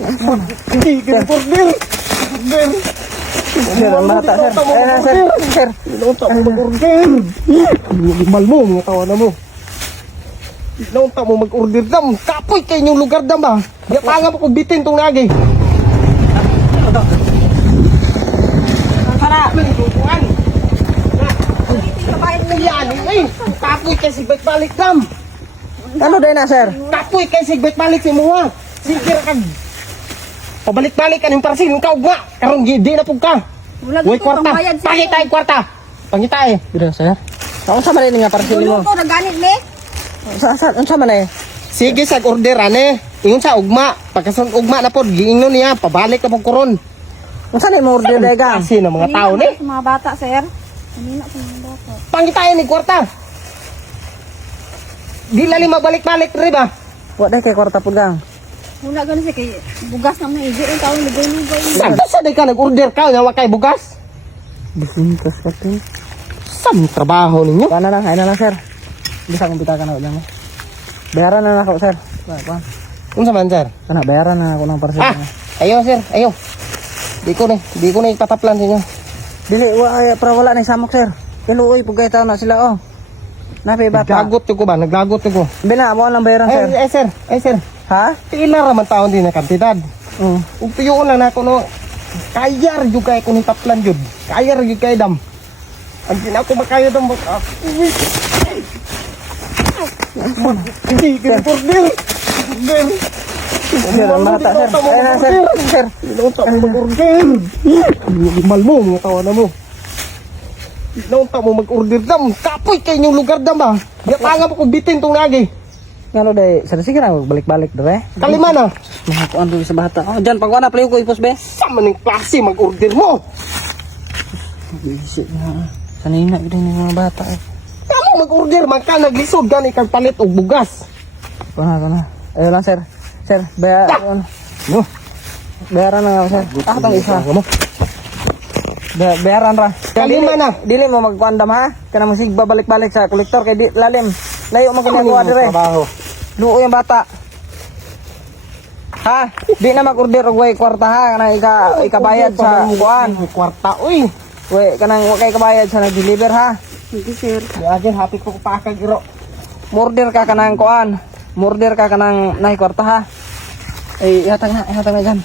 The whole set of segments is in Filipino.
Hindi, order. Sir, ang bata, sir. Ayun na, sir. Sir. Inaunta mo mag-order. Limal mo, mga tawanan mo. Inaunta mo mag-order dam. Kapoy kayo yung lugar dam ba? Yapanga mo kung bitin tong lagi. Para! Malitukuan! Yan, eh! Kapoy kayo sigbet balik dam. Ano din na, sir? Kapoy kayo sigbet balik si Muha. Sige ka. Pabalik-balik ka ng parasin ng kaugma. Karong di na pug ka. Wala Uy, ko kwarta. pambayad sa Pangita yung kwarta. Pangita eh. Dito, sir. Saan sa man nga para sa Gulo mo? ko naganit ni. Saan sa man eh? Sige sa orderan eh. Ingon sa ugma. Pagkasunod ugma na po, giingnon niya. Pabalik na po kuron. Saan mo order dagang? Kasi ng mga tao ni. Sa mga bata, sir. Kanina sa mga bata. Pangitain ni kwarta. Di lali mabalik-balik rin ba? Wa day kay kwarta pud gang. Wala ganun siya kay bugas na mga igi. Yung taong ligay-ligay. Saan sa di ka nag-order ka? Nga wakay bugas? Bisintas ka tin. Saan trabaho ninyo? Kana lang, ayun na lang, sir. Bisa kong pita ka na ulang. Bayaran na ako, sir. Kuan. Kung sa man sir? Kana bayaran na ako ng parcel. Ah! Ayo sir, ayo. Di ko na ipataplan sa inyo. Dili para wala na samok, sir. Kiluoy pugay taw na sila oh. Napi bata. Naglagot ko ba? Naglagot ko. Bina mo lang bayaran, sir. Ay sir. Ha? Pila raman taon din na kantidad. Ug tuyo lang ako no. Kayar jud kay ko ni taplan jud. Kayar jud kay dam. Ang din ako makayo dam. Hindi order. Sir, ang bata, sir. Ayun na, sir. Sir. Inaunta mo mag-order. Limal mo, mga tawanan mo. Inaunta mo mag-order dam. Kapoy kayo yung lugar dam ba? Yapanga mo kung bitin tong lagi. Ngano day, sir sige na balik-balik dire. Kalima na. Mahakuan do sa bata. Oh, diyan pag wala play ko ipos be. Sa maning klase mag-order mo. Bisik na. Sanina gid ni mga bata eh. Kamu mag-order, man ka naglisod gani kang palit og bugas. Kana. Ayun lang, sir. Sir, bayaran. No. Bayaran na nga, sir. Tong isa. Bayaran ra. Kalima na. Dili mo magkuandam ha. Kana mo sig babalik-balik sa kolektor kay di lalim. Layo man ginagawa dire. Trabaho. Luo yung bata. Ha? Di na mag-order og way kwarta ha kana ikabayad sa kuan. Kwarta, uy. Way kanang wa kay kabayad sa nag-deliver ha. Hindi, sir. Diyan happy ko pa kag iro. Murder ka kanang kuan. Murder ka kanang nahi kwarta ha. Ay ihatag na dyan.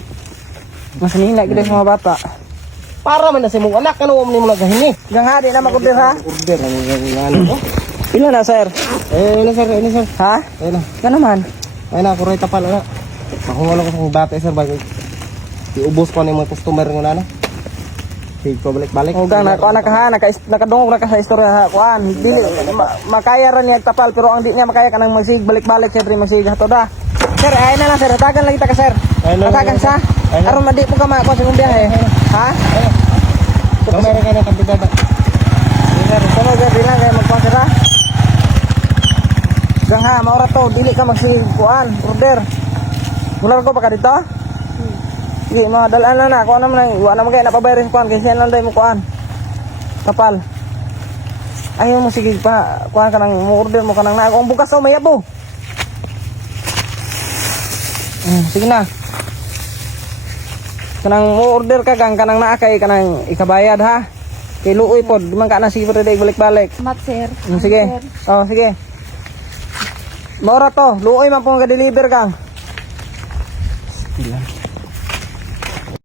Mas nila gid sa mga bata. Para man na sa mong anak kanu mo nagahingi. Gang ha di na mag-order ha. Order ano. Pila na sir? Ano sir. Ha? Ayun na. Ka naman. Ayun na, kuray tapal na. Mahungal ako sa dati sir bago. Iubos ko na yung mga customer ko na. Sige ko balik-balik. O gang na kuan ka ha nakadungog na ka sa istorya ha. Kuan dili makaya ra niya tapal pero ang di niya makaya kanang magsig balik-balik syempre magsig hato da. Sir, ayun na lang sir. Hatagan lang kita ka sir. Hatagan sa. Aron madi po ka makuha sa imong biyahe. Ha? Kamera ka na kapitad. Sir, kuno sir dili lang kay magkuha sir ha. Gang ha, maura to, dili ka magsig kuan, order. Mula ko pa ka dito? Sige, mga dalaan lang na. Kuha naman lang. Iwa naman kayo napabayari sa kuhan. Kasi yan lang tayo mo kuhan. Kapal. Ayaw mo sige pa. Kuhan ka nang order mo ka nang na. Kung bukas o mayabo. Sige na. Kanang mo order ka gang kanang naakay kanang ikabayad ha. Kay luoy pod. Di man ka na sige pa rin balik-balik. Mat, sir. Sige. Oh, sige. Maura to. Luoy man po nga deliver kang.